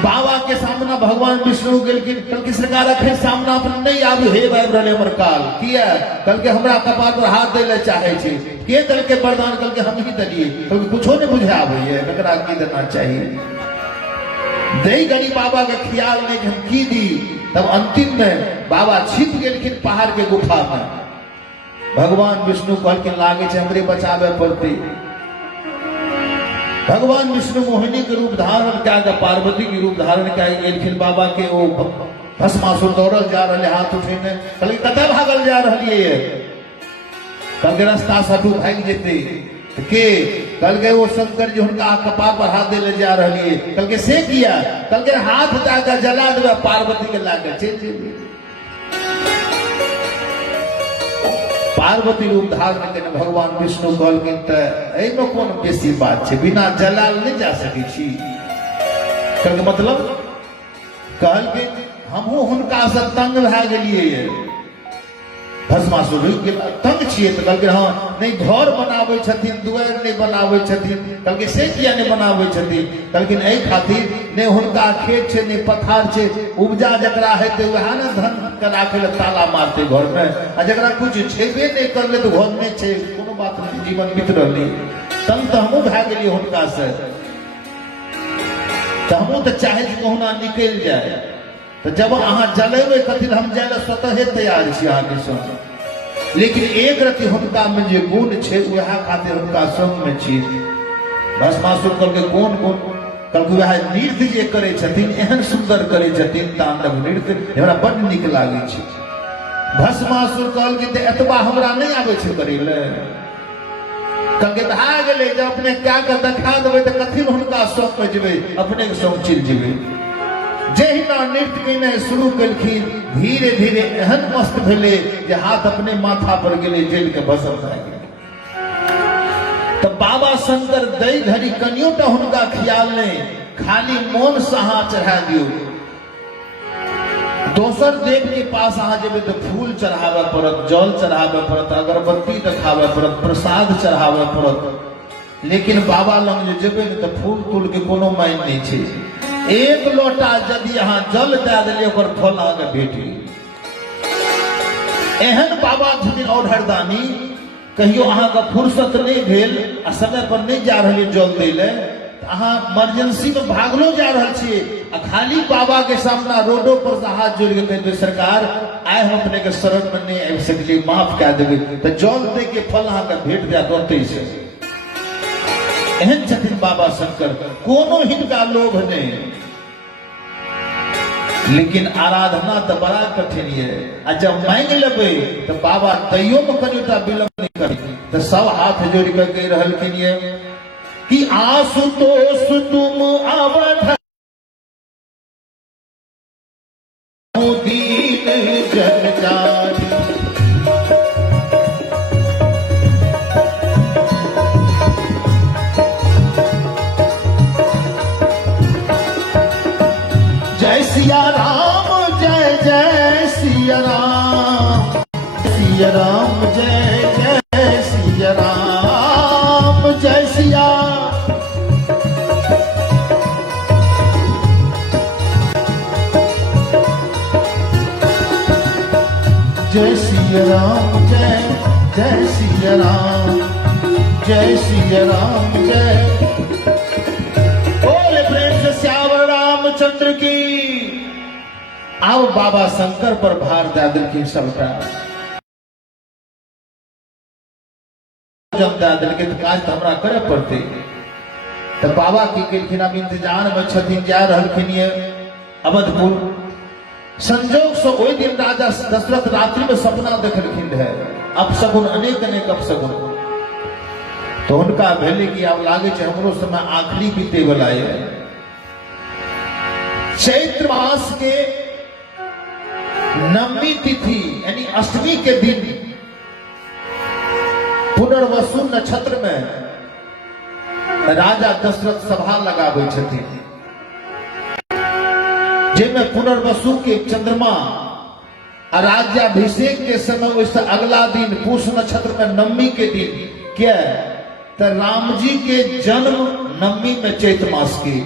बाबा के सामना भगवान विष्णु गेल कल की सरकार अखन सामना अपन नहीं आबे हे आबि रहले हमर काल किया कल के हमरा कपार पर हाथ दे ले चाहे छे के कल के वरदान कल के हम ही दलिए कल कुछो नहीं बुझे आबे है एकरा की देना चाहिए। दई गनी बाबा के ख्याल में हम की दी, तब अंतिम में बाबा छिप गेलखिन पहाड़ के गुफा में। भगवान विष्णु कहलखिन लागे छे हमरे बचावे पड़ते। भगवान विष्णु मोहिनी के रूप धारण क्या पार्वती के रूप धारण क्या गेलखिन बाबा के वो भस्मासुर दौड़ल जा रहे हाथ उठेने कल कतऽ भागल जा रही कल के रास्ता सटू भाग जेते के कल के वो शंकर जी उनका कपार पर हाथ दे ले जा रही है कल के से किया कल के हाथ जाकर जला देवे पार्वती के लाके चल पार्वती रूप धारण के भगवान विष्णु कहलखिन तो कौन बेसी बात है बिना जलाल नहीं जा सके छी। कल मतलब कहलखिन हमहू हुनका से तंग भै गेलिए भस्मासुर तंग छिए तो कहलखिन हाँ नहीं घर बनावे छथिन दुआर नहीं बनावे छथिन कहलखिन से किया नहीं बनावे छथिन कहलखिन एहि खातिर नहीं हुनका खेत छे नहीं पथार छे उपजा जकरा हेते वह ना धन के राखे ले ताला मारते घर में आ जकरा कुछ छेबे नहीं करले तो घर में छे कोनो बात नहीं जीवन बीत रहली तंग तो हमहू भै गेलिए हुनका से। तो हमू तो चाहे कहूना निकल जाए तो जब अहाँ जलेबे कथिन हम जाए ला स्वतः तैयार छी अहाँ के संग। लेकिन एक रति हुनका में जे गुण छे वह खातिर हुनका संग में छी। भस्मासुर कल के कोन कोन कल के वह नृत्य जे करे छथिन एहन सुंदर करे छथिन तांडव नृत्य हमरा बड़ नीक लागे छै। भस्मासुर कल के एतबा हमरा नहीं आवे छै करे ले कल भाग गेले जब अपने क्या कर देखा देवे तो कथिन हुनका संग में जेबे अपने के संग चल जेबे। जहिना नृत्य केने शुरू कलखिन धीरे धीरे एहन मस्त भेले जे हाथ अपने माथा पर गेले जेल के भस्म भए गेले। तो बाबा शंकर दई धरी कनियोटा हुनका खियाल नहीं खाली मोन से अहाँ चढ़ा दियो। दोसर देव के पास अहाँ जेबे तो फूल चढ़ावे पड़त, जल चढ़ावे पड़त, अगरबत्ती देखावे पड़त, प्रसाद चढ़ावे पड़त। लेकिन बाबा लंग जे जेबे तो फूल तूल के कोनो मायने नहीं छे। एक लोटा यदि अहाँ जल दे दिलिए ओकर फल अहाँके भेट गेल। एहन बाबा छथिन और हरदानी कहियो अहाँके फुर्सत नहीं भेल आ समय पर नहीं जा रहे जल दै ले अहाँ इमरजेंसी में भागलो जा रहे छिए आ खाली बाबा के सामने रोडो पर से हाथ जोड़ के कहते सरकार आइ हम अपने के शरण में नहीं आबि सकलिए माफ कऽ देबै तो जल दे के फल अहाँके भेट जायत ओतै से। एहन छथिन बाबा शंकर कोनो हिनका लोभ नहीं। लेकिन आराधना तो बड़ा कठिन है आ जब मांग लेबै तो बाबा दैयो में कनिटा विलंब नहीं करी तो सब हाथ जोड़ के कह रहलखिन ये कि आशुतोष तुम अवध दीन जनजाति जय सिया राम जय जय सिया राम, सिया राम जय जय सिया राम, जय सिया जय सिया राम जय जय सिया राम, जय सिया राम जय। बोले प्रेम से श्यावर रामचंद्र की। आओ बाबा शंकर पर भार दे दिलखिन सबटा जब दे दिलखिन काज तो हमरा करे पड़ते। तो बाबा की केलखिन अब इंतजार में छथिन जा रहलखिन ये अवधपुर। संजोग से ओहि दिन राजा दशरथ रात्रि में सपना देखलखिन है अपशगुन अनेक अनेक अपशगुन। तो उनका भेले कि अब लागे छे हमरो समय आखिरी बीते वाला है। चैत्र मास के नवमी तिथि यानी अष्टमी के दिन पुनर्वसु नक्षत्र में राजा दशरथ सभा लगाबै छथिन जिनमें पुनर्वसु के चंद्रमा राज्याभिषेक के समय वैसे अगला दिन पूष नक्षत्र में नवमी के दिन क्या तो राम जी के जन्म नवमी में चैत मास के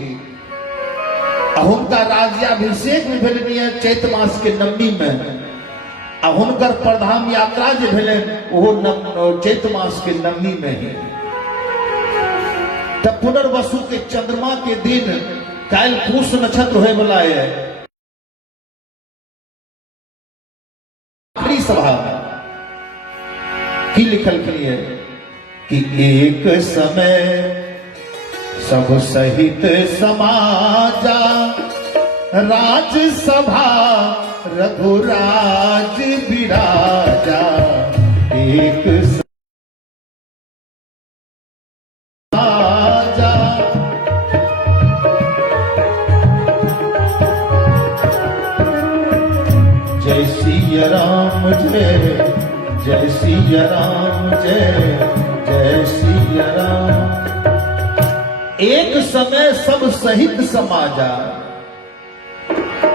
हुनका राज्याभिषेक भी भेलनि है चैत मास के नवमी में आ हुनकर प्रधान यात्रा जे भेलनि ओहो चैत मास के नवमी में ही। तब पुनर्वसु के चंद्रमा के दिन काल पूष नक्षत्र होए वाला है। आखिरी सभा की लिखल है कि एक समय सब सहित समाजा राजसभा रघुराज विराजा एक समाजा। जय सिया राम जय जय सिया राम जय जय सिया राम। एक समय सब सहित समाजा।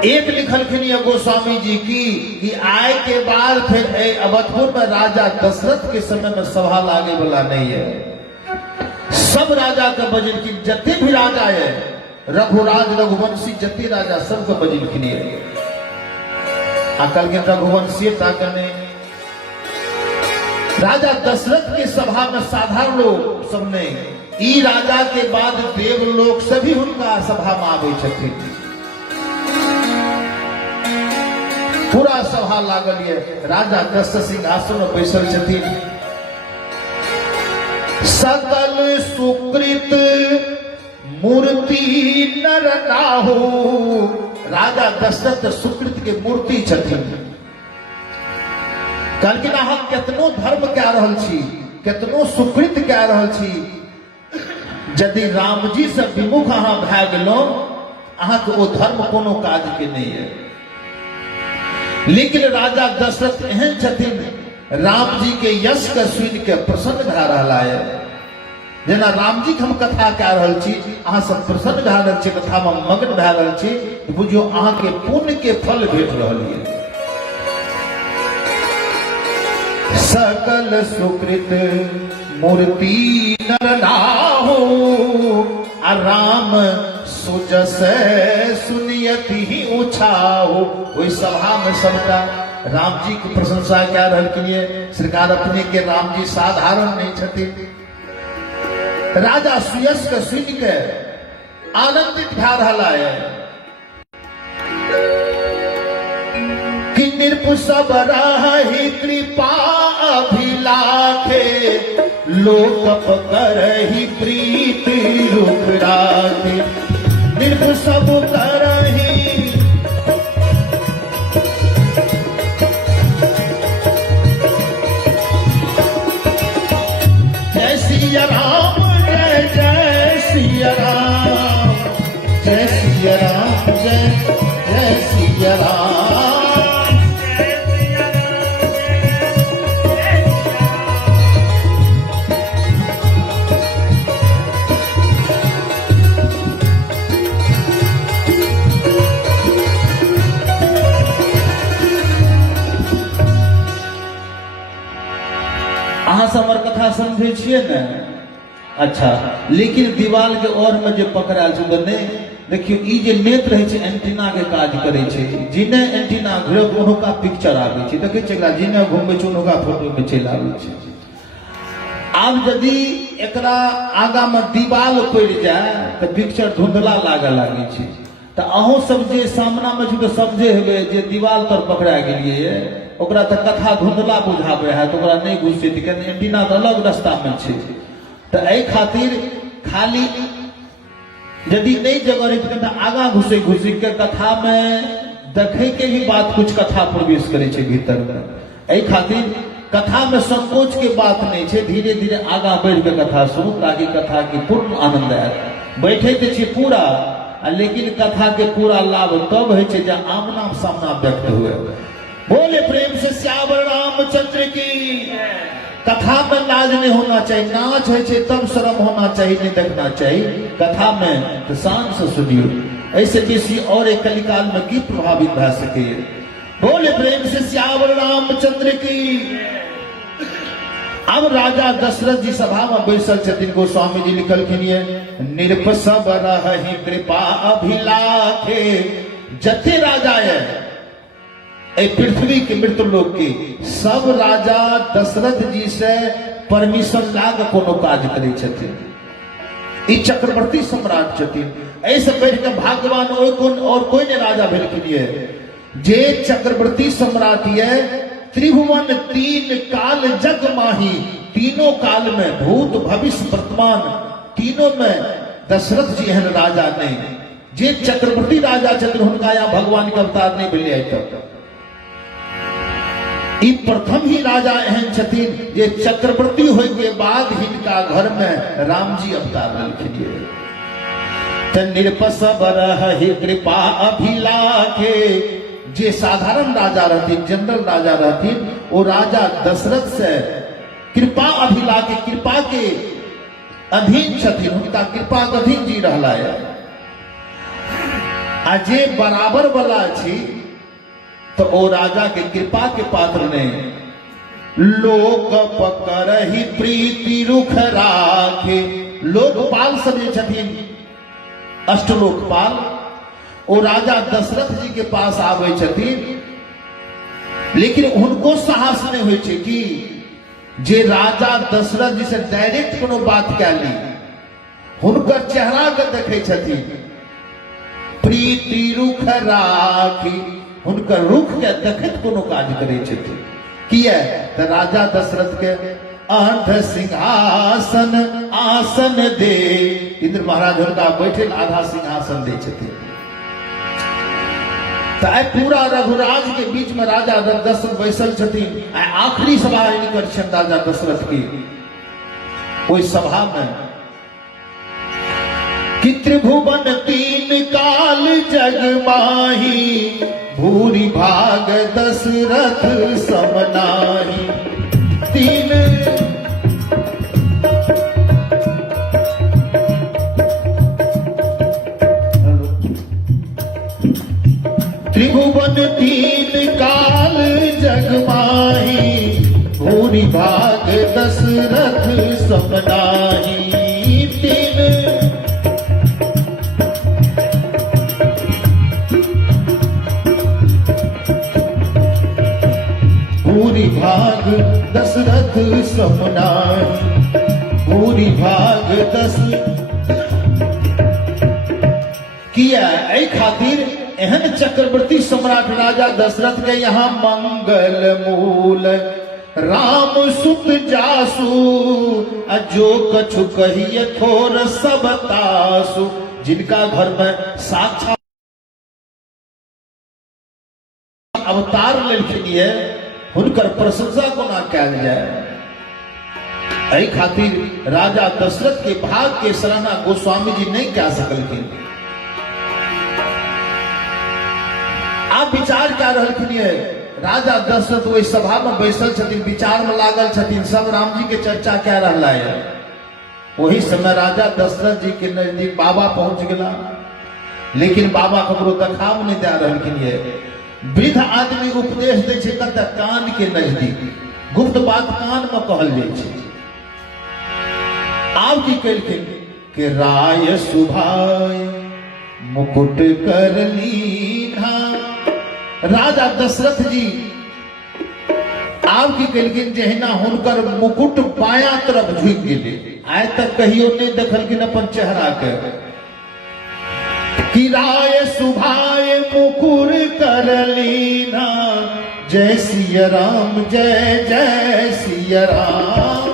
एक लिखलखिन ये गोस्वामी जी की कि आय के बाद फिर अवधपुर में राजा दशरथ के समय में सभा लागे वाला नहीं है। सब राजा का बजलखिन जते भी राजा है रघुराज रघुवंशी जते राजा सबका बजलखिन है। अकल के रघुवंशी ताकने राजा दशरथ के सभा में साधारण लोग सबने ई राजा के बाद देवलोक से भी हुनका सभा में आबै छथिन। पूरा सभा लागल ये, राजा दशरथ सिंहासन में बैसल छथिन। सकल सुकृत मूर्ति नर नाहु, राजा दशरथ सुकृत के मूर्ति छथिन। कहलखिन अहाँ केतनो धर्म कए रहल छी, केतनो सुकृत कए रहल छी, यदि राम जी से विमुख अहाँ भए गेलहुं, अहाँ के ओ धर्म कोनो काज के नहीं है। लेकिन राजा दशरथ एहन छथिन, राम जी के यश के सुन के प्रसन्न भए रहा है। जेना राम जी के हम कथा कए रहल छी, अहाँ सब प्रसन्न भए रहल छी, कथा में मग्न भए रहल छी, बुझियो अहाँ के पुण्य के फल भेट रहल है। सकल सुकृत मूर्ति नर नाहु, आ राम सुजस सुनियति ही उछाहु। ओहि सभा में सबका राम जी की प्रशंसा कए रहलखिन। सरकार अपने के राम जी साधारण नहीं छथिन। राजा सुयश के सुन के आनंदित भए रहा है कि नृप सब रहि कृपा अभिलाखे, लोक करहि प्रीति रुख राखे। नृप सब करहि जय सिया राम, जय जय सिया राम, जय सिया राम, जय जय सिया राम। अहाँ हमर कथा समझे छिए ने? अच्छा, लेकिन दीवाल के और में जो पकड़ायल छै नहीं देखियो, ई जे नेत्र रहे छै एंटीना के काज करे छै। जिने एंटीना घुरब उनका पिक्चर आबै छै, देखे छै एकरा जिने घुमबै छै उनका फोटो में चलि आबै छै। आब यदि एकरा आगा में दीवाल पड़ जाए तो पिक्चर धुंधला लागे लागे छै। तो अहूँ सब जे सामना में छी तो समझे हेबे जे दीवाल तर पकड़ा गेलिए ओकरा तो कथा धुंधला बुझाबे है, तो ओकरा नहीं घुसे एंटीना तो अलग रास्ता में छै। तो एहि खातिर खाली यदि नहीं जगह रही तो आगा घुसे घुसी के कथा में देखे के भी बात कुछ कथा प्रवेश करे छै भीतर में। एहि खातिर कथा में संकोच के बात नहीं छै, धीरे धीरे आगा बढ़ के कथा सुनू ताकि कथा के पूर्ण आनंद आए। बैठे तो छी पूरा, लेकिन कथा के पूरा लाभ तब है छै जब आमना सामना व्यक्त हुए। बोले प्रेम से श्यावर रामचंद्र की। कथा में लाज नहीं होना चाहिए, नाच है तब शर्म होना चाहिए, नहीं देखना चाहिए। कथा में तो शान से सुनियो, ऐसे किसी और एक कलिकाल में की प्रभावित भा सके। बोले प्रेम से श्यावर रामचंद्र की। अब राजा दशरथ जी सभा में बैसल छथिन। गोस्वामी जी लिखलखिन ये, नृप सब रहि कृपा अभिलाखे। जते राजा है पृथ्वी के मृत्यु लोक के सब राजा दशरथ जी से परमिशन लाग कोनो काज करे छथिन। ई चक्रवर्ती सम्राट छथिन। ऐसे बैठ के भाग्यवान और कोई ने राजा भेलखिन ये जे चक्रवर्ती सम्राट ये। त्रिभुवन तीन काल जग माही, तीनों काल में भूत भविष्य वर्तमान तीनों में दशरथ जी एहन राजा नहीं जे चक्रवर्ती राजा छथिन। हुनका यहाँ भगवान के अवतार नहीं मिले तक ई प्रथम ही राजा एहन छथिन जे चक्रवर्ती होय के बाद हिनका घर में राम जी अवतार लेलखिन। नृप सब रहि कृपा अभिलाखे। जे साधारण राजा रहथिन, जनरल राजा रहथिन, वो राजा दशरथ से कृपा अभिलाखे, कृपा के अधीन छथिन, उनका कृपा के अधीन जी रहला है। आ जे बराबर वाला छी तो ओ राजा के कृपा के पात्र ने। लोक पकड़हि प्रीति रुख राखे। लोकपाल सब जे छथिन, अष्टलोकपाल, ओ राजा दशरथ जी के पास आवे छथिन, लेकिन उनको साहस नहीं होय छै कि जे राजा दशरथ जी से डायरेक्ट कोनो बात कए ली। हुनकर चेहरा के देखे छथिन, प्रीति रुख राखी, हुनकर रुख के देखत कोनो काज करे छथिन। किया त राजा दशरथ के अर्ध सिंहासन आसन दे, इंद्र महाराज हुनका बैठे आधा सिंहासन दे छथिन। तो पूरा रघुराज के बीच में राजा दशरथ बैसल छथिन। आखिरी सभा इनकर छन राजा दशरथ की। कोई सभा में कि त्रिभुवन तीन काल जग माही, भूरि भाग दशरथ समनाही। तीन त्रिभुवन तीन काल जग माही, भूरि भाग दशरथ समनाही। तीन भूरि भाग दशरथ समनाही, भूरि भाग किया ऐ खातिर एहन चक्रवर्ती सम्राट राजा दशरथ के यहाँ मंगल मूल राम सुत जासु, जो कछु कहिए थोर सब तासु। जिनका घर में साक्षात अवतार लेलखिन है, हुनकर प्रशंसा कोना कैल जाए। ऐ खातिर राजा दशरथ के भाग के सराहना गोस्वामी जी नहीं कह सकलखिन। आप विचार क्या रहलखिन है, राजा दशरथ वही सभा में बैसल छथिन, विचार में लागल छथिन, सब राम जी के चर्चा क्या रहला है। वही समय राजा दशरथ जी के नजदीक बाबा पहुंच गया, लेकिन बाबा ककरो देखाव नहीं दे रहलखिन है। वृद्ध आदमी उपदेश दे छै कत कान के नजदीक, गुप्त बात कान में कहल जाय छै। आब की केलखिन कि राय सुभाय मुकुट कर लीना। राजा दशरथ जी आब की केलखिन, जहिना हुनकर मुकुट बाया तरफ झुकि गेलै। आइ तक कहियो नहीं देखलखिन अपन चेहरा के। कि राय सुभाय मुकुर कर लीना, जय सिया राम जय जय सिया राम।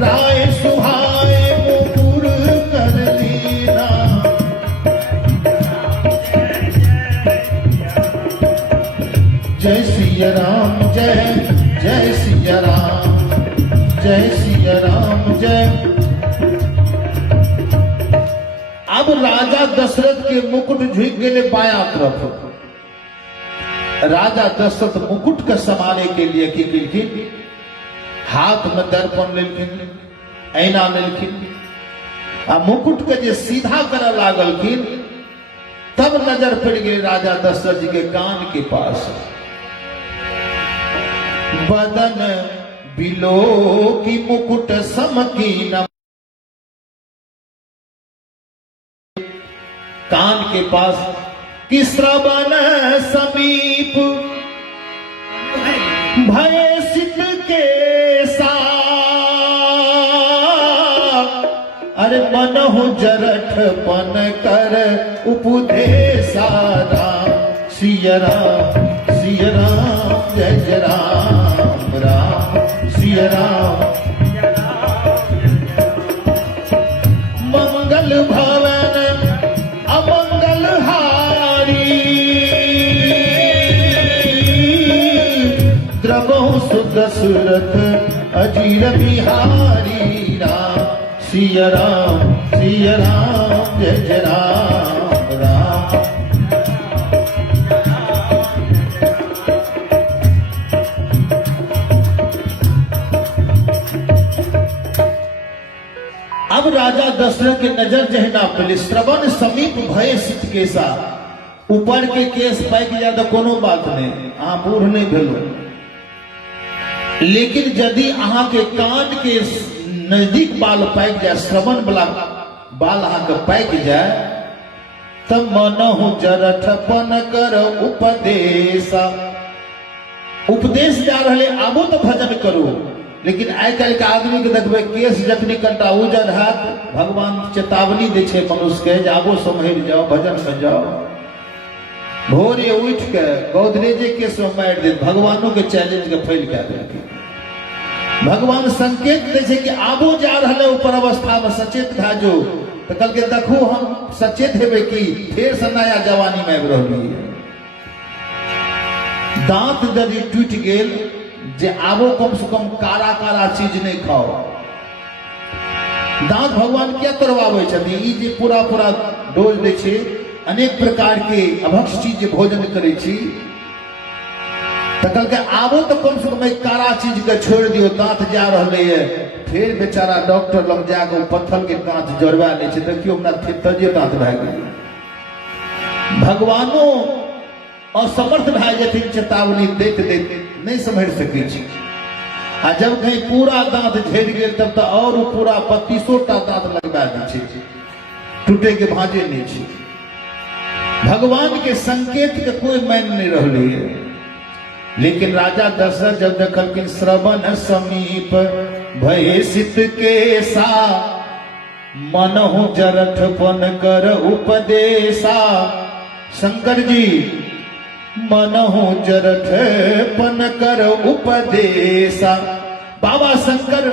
राय सुभाय मुकुर कर लीना, जय सिया राम जय जय सिया राम, जय सिया राम जय। अब राजा दशरथ के मुकुट झुक गए बाया तरफ। राजा दशरथ मुकुट के संभाले के लिए की केलखिन, हाथ में दर्पण लेलखिन, ऐना लेलखिन, आ मुकुट के जे सीधा करे लागलखिन, तब नजर पड़ गई राजा दशरथ जी के कान के पास। बदन बिलो की मुकुट समकी न, कान के पास कि श्रवण समीप भय सिद्ध के साथ। अरे मनहु जरठ पन कर उपदेशा राम। सिया राम जय जय राम राम सिया राम। मंगल भवन अमंगल हारी, द्रवहु सुदशरथ अजीर बिहारी राम। सिया राम जय जय राम राम। अब राजा दशरथ के नजर जहना पहले श्रवण समीप भय सिद्ध केसा। ऊपर के केस पाइक जाए तो कोनो बात नहीं, अहाँ बूढ़ नहीं भेलो, लेकिन यदि अहाँ के कान के नजदीक बाल पाइक जाए, श्रवण वाला बाल अहाँ के पाइक जाए, तब मनहु जरठपन कर उपदेशा। उपदेश जा रहे आबो तो भजन करो, लेकिन आइ काल्हि के आदमी के देखबै केस जखनी कनिटा उजर हैत भगवान चेतावनी दै छै मनुष्य के जे आबो सम्हरि जाओ, भजन में जाओ। भोरे उठ के गोदरेजे केस में मारि दे, भगवानों के चैलेंज के फैल कए देलकै। भगवान संकेत दै छै कि आबो जा रहलै ऊपर अवस्था में, सचेत भए जो। तो कहलकै देखू हम सचेत हेबै कि फेर से नया जवानी में आबि रहलियै। दांत यदि टूटि गेल जे आबो कम से कम कारा कारा चीज नहीं खाओ। दांत भगवान क्या तोड़वाबै छथिन? ई जे पूरा पूरा डोज दै छै, अनेक प्रकार के अभक्ष चीज जे भोजन करै छी, तो कहलकै आबो तो कम से कम एक कारा चीज के छोड़ दियो, दांत जा रहले है। फिर बेचारा डॉक्टर लग जाके पत्थर के दांत जोड़वा लै छै, देखियो हमरा फिर तजिए दांत भए गेल। भगवानो असमर्थ भए जेथिन चेतावनी दैत दैत, नहीं समझ सकै छी। आ जब कहीं पूरा दांत झड़ि गेल तब तो और पूरा 32टा दांत लगवा दै छै, टूटे के भांजे नहीं छै। भगवान के संकेत के कोई मान नहीं रहले है। लेकिन राजा दशरथ जब देखलखिन श्रवण समीप भय सित के सा, मनहु जरठपन कर उपदेशा। शंकर जी मनहु जरठपन कर उपदेशा। बाबा शंकर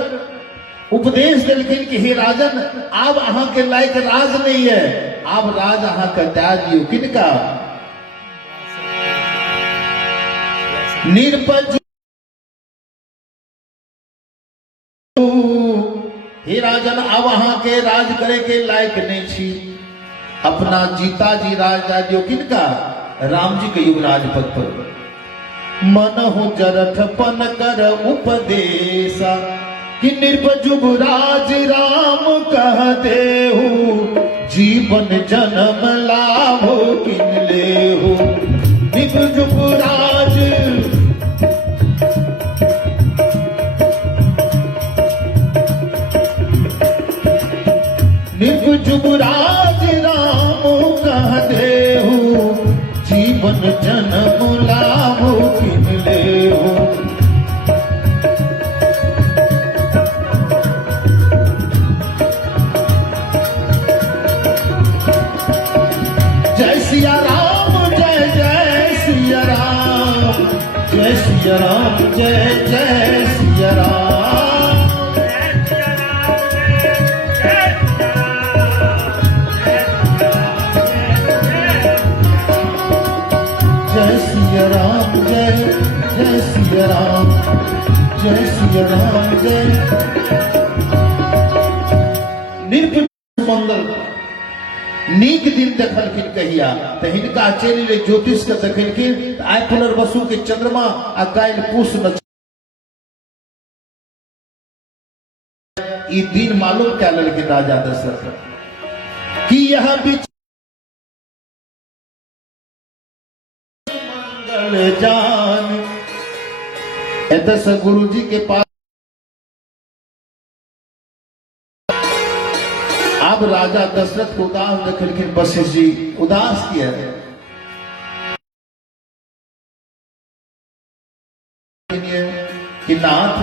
उपदेश दिलखिन कि हे राजन, आब अहाँ के लायक राज नहीं है, आब राज अहाँ के दे दियो। किनका? निरपज। हे राजन, अब अहाँ के राज करे के लायक नहीं छी, अपना जीता जी राज दे दियो। किनका? राम जी के युवराज पद पर। मनहु जरठपन कर उपदेशा, कि निरपजुब राज राम कह देहु, जीवन जन्म लाभ किन लेहु। निरपजुब राज निरपजुब राज राम कह देहु, जीवन जन्म लाभ किन लेहु। जय सिया राम, जय जय सिया राम, जय सिया राम, जय जय सिया राम। जय सिया राम, जय जय सिया राम, जय सिया राम, जय। निर्भय मंगल नीक दिन देखलखिन कहिया, तो हिनका चलि ले ज्योतिष के देखलखिन। आइ पुनर्वसु के चंद्रमा आ काल्हि पूष नक्षत्र, ई दिन मालूम क्या लेलखिन राजा दशरथ कि यह बीच मंगल जान। ऐसे से गुरु जी के पास अब राजा दशरथ को उदास देखलखिन वशिष्ठ जी। उदास किया कि नाथ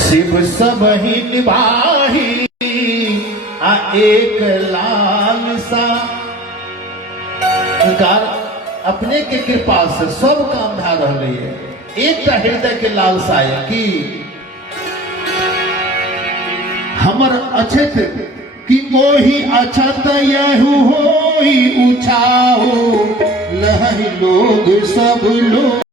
शिव सब ही निभाही, आ एक लाल सा। अपने के कृपा से सब काम भा रही है, एक हृदय के लालसा है कि हमर अछत कि मोही अछत यहु होई उछाओ, लहई लोग सब लोग।